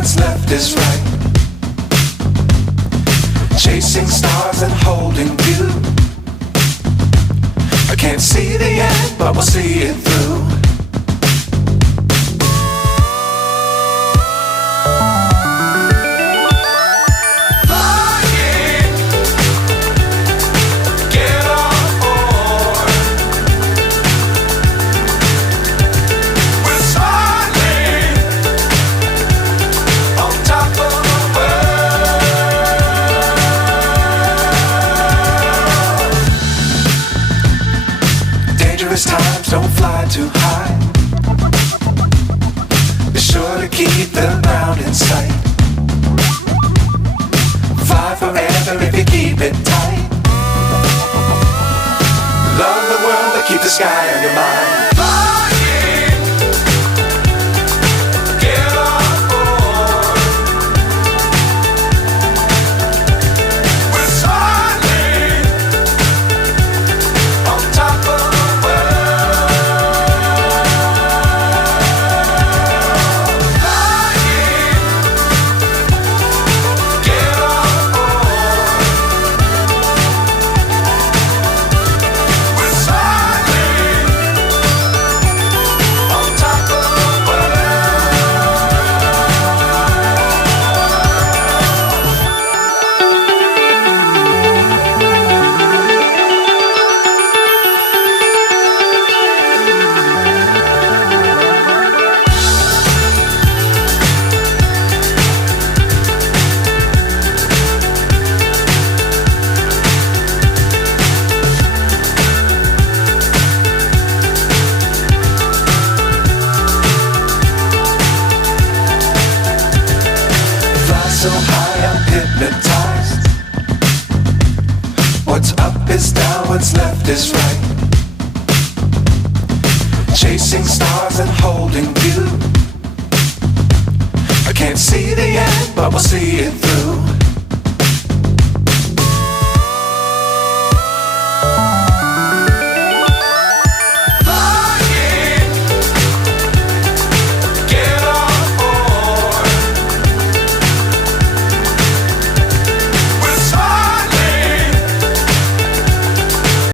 what's left is right. Chasing stars and holding you. I can't see the end, but we'll see it through. Times don't fly too high. Be sure to keep the ground in sight. Fly forever if you keep it tight. Love the world but keep the sky on your mind. So high I'm hypnotized. What's up is down, what's left is right. Chasing stars and holding you. I can't see the end, but we'll see it through.